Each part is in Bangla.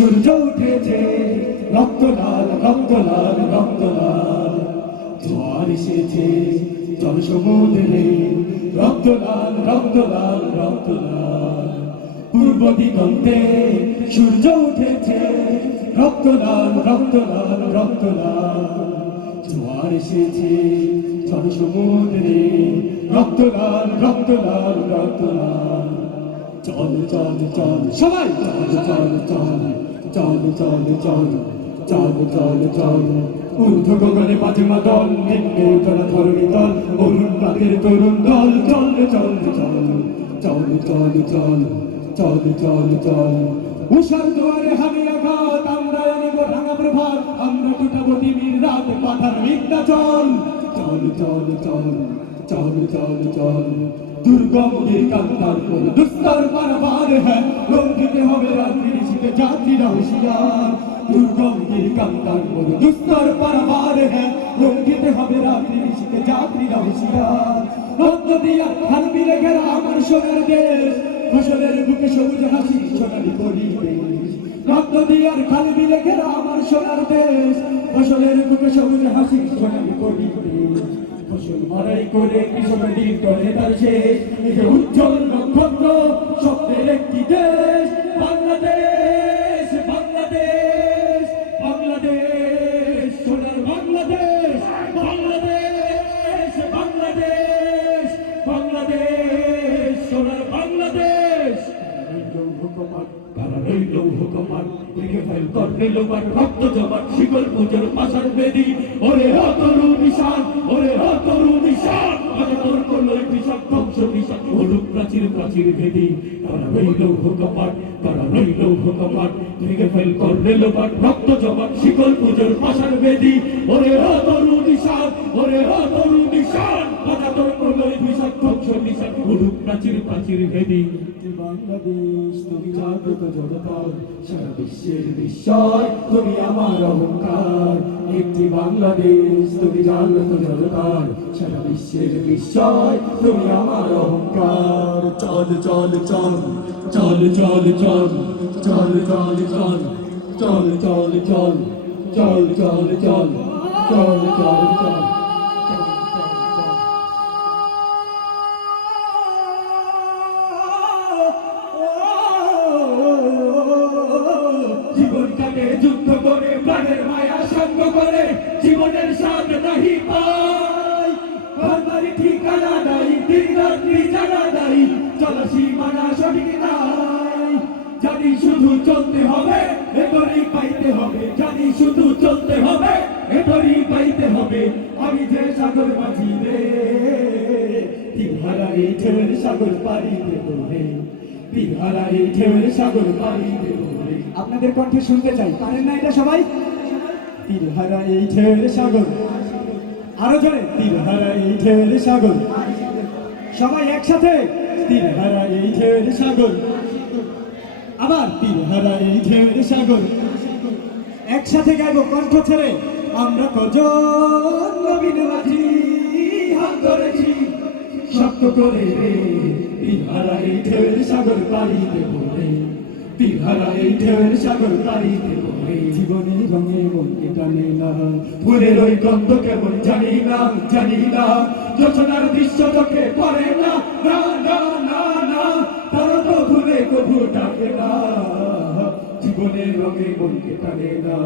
সূর্য উঠেছে রক্ত লাল রক্ত লাল রক্ত লাল জোয়ার এসেছে জল সমুদ্রে রক্ত লাল রক্ত লাল রক্ত লাল পূর্ব দিগন্তে সূর্য উঠেছে রক্ত লাল রক্ত লাল রক্ত লাল জোয়ার এসেছে জল সমুদ্রে রক্ত লাল রক্ত লাল রক্ত লাল চল চল চল, সবাই! চল চল চল। চল চল চল চল চল চল ঊর্ধ্ব গগনে বাজে মাদল নিম্নে ধরণী দল অরুণ রাতের তরুণ দল চল চল চল চল চল চল চল চল চল উষার দুয়ারে হামি আঘাত আমরা আনিব ভাঙা প্রভাত আমরা টুটাবো টিমির রাত পাঠার বিদ্যা চল চল চল চল চল চল চল দুর্গম কান্তার কোন দুস্তর পারবার হ্যাঁ লঙ্ঘিতে হবে রাত্রি শীতে যাত্রীরা হুঁশিয়ার, দুর্গম কান্তার কোন দুস্তর পারবার হ্যাঁ লঙ্ঘিতে হবে রাত্রি শীতে যাত্রীরা হুঁশিয়ার। রক্ত দিয়া হাত মিলে গেল আমার সোনার দেশ, ফসলের বুকে সবুজ হাসি সোনালি পরিবেশ। রক্ত দিয়ার খাল বিলে ঘেরা আমার সোনার দেশ, ফসলের বুকে সবুজ হাসি সোনালি পরিবেশ। ফসল মারাই করে কৃষক দিন করে তার শেষ উজ্জ্বল নক্ষত্র, স্বপ্নের একটি দেশ। রক্ত জমাট, শিকল পুজোর পাশার বেদি। ওরে অতরু নিশান, ওরে অতরু নিশান। মানে তোর করল বিষাক ধ্বংস হলুক প্রাচীর প্রাচীর ফেল নিশান প্রাচীর প্রাচীর ভেদি বাংলাদেশ তুমি জাগ্রত জনতার সারা বিশ্বের বিস্ময় তুমি আমার অহংকার একটি বাংলাদেশ তুমি জাগ্রত জনতার সারা বিশ্বের বিস্ময় তুমি আমার অহংকার চল চল চল চল চল চল চল চল চল চল চল চল চল চল চল চল চল চল জীবন করে জীবনের স্বাদ নাহি পাই। ঘরবাড়ি ঠিকানা নাই, দিন রাত্রি জানা নাই, চলা সীমানা সঠিক নাই। জানি শুধু চলতে হবে এবারই পাইতে হবে। জানি শুধু চলতে হবে এবারই পাইতে হবে। আমি যে সাগর মাঝি রে, তিনহারা এই ঢেউয়ের সাগর পাড়ি দেবো রে তিনহারা এই ঢেউয়ের সাগর পাড়ি দেবো রে আপনাদের কণ্ঠে শুনতে চাই। পারেন না এটা সবাই? তিনহারা এই ঢেউয়ের সাগর। আরও জোরে তিনহারা এই ঢেউয়ের সাগর। সবাই একসাথে তিনহারা এই ঢেউয়ের সাগর। আবার তিনহারা এই ঢেউয়ের সাগর। একসাথে গাইবো কণ্ঠ ছেড়ে, আমরা কজন নবীন মাঝি হাত ধরেছি। শক্ত করে রে তিনহারা এই ঢেউয়ের সাগর পাড়ি দেব রে। তিনহারা এই ঢেউয়ের সাগর পাড়ি দেব। রে জীবনের রঙে মনকে টানে না। ফুলের ওই গন্ধ কেমন জানি না জানি না। যোচনার দৃশ্য চোখে পড়ে না না না না না। তারা তো ভুলে কভু ডাকে না। জীবনের রঙে মনকে টানে না।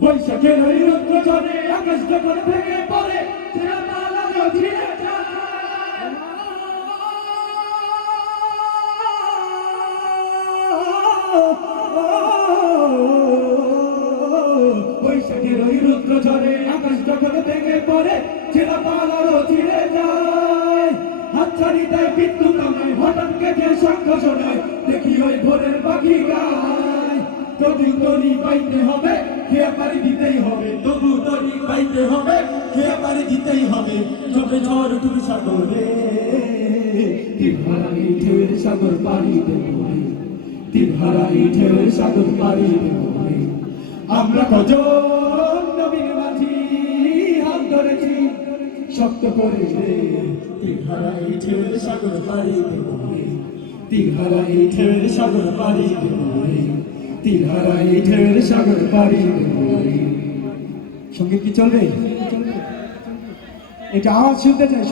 বৈশাখের ওই রুদ্র জনে আকাশ যখন ভেঙে পড়ে, ছেঁড়া পালানো ছিঁড়ে ঝরে আকাশ যখন ভেঙে পড়ে ছেঁড়া পালানো ছিঁড়ে যায় হাতছানি দেয় বিদ্যুৎ আমায় হঠাৎ কেটে শোনায়, দেখি ওই ভোরের পাখি গায় তবু তরি পাইতে হবে, খেয়ে পারি দিতেই হবে তবু তরি পাইতে হবে, খেয়ে পারি দিতেই হবে ঝড় তুমি সাগরে ঢেউয়ের সাগর পাড়ি দেবো। তিনহারা ঢেউয়ের সাগর পাড়ি দেবো। আমরা কজন শক্ত করে রে। তিনহারা এই ঢেউয়ের সাগর পাড়ি দেবো রে। তিনহারা এই ঢেউয়ের সাগর পাড়ি দেবো রে। এই ঢের সাগর পাড়ি সংগীত কি চলবে? এটা আওয়াজ শুনতে চাই